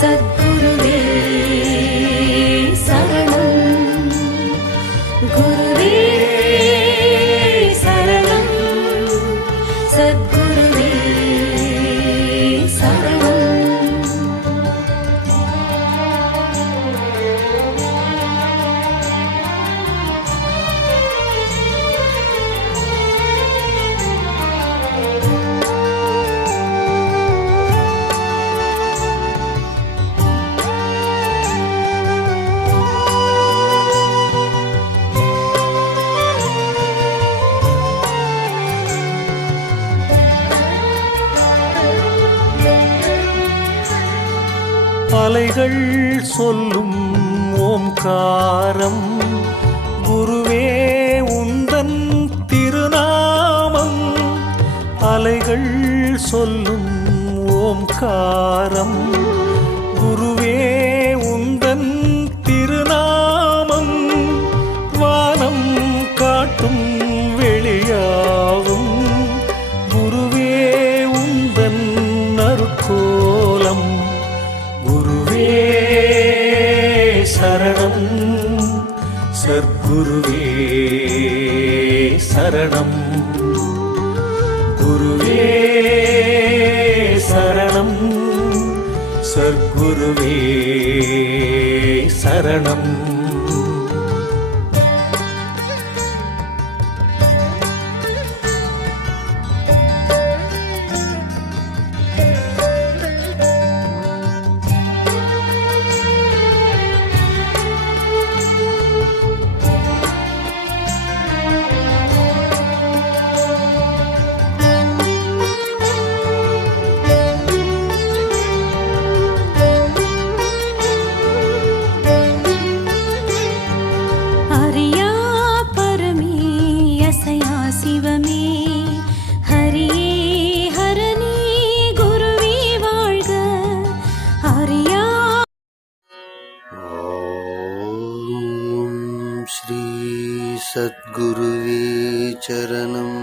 在。அலைகள் சொல்லும் ஓம்காரம். குருவே உந்தன் திருநாமம். அலைகள் சொல்லும் ஓம்காரம். குருவே உந்தன் திருநாமம். வானம் காட்டும் சர்க்குருவே சரணம். குருவே சரணம். சர்க்குருவே சரணம். श्रीसद्गुरुवे चरणम्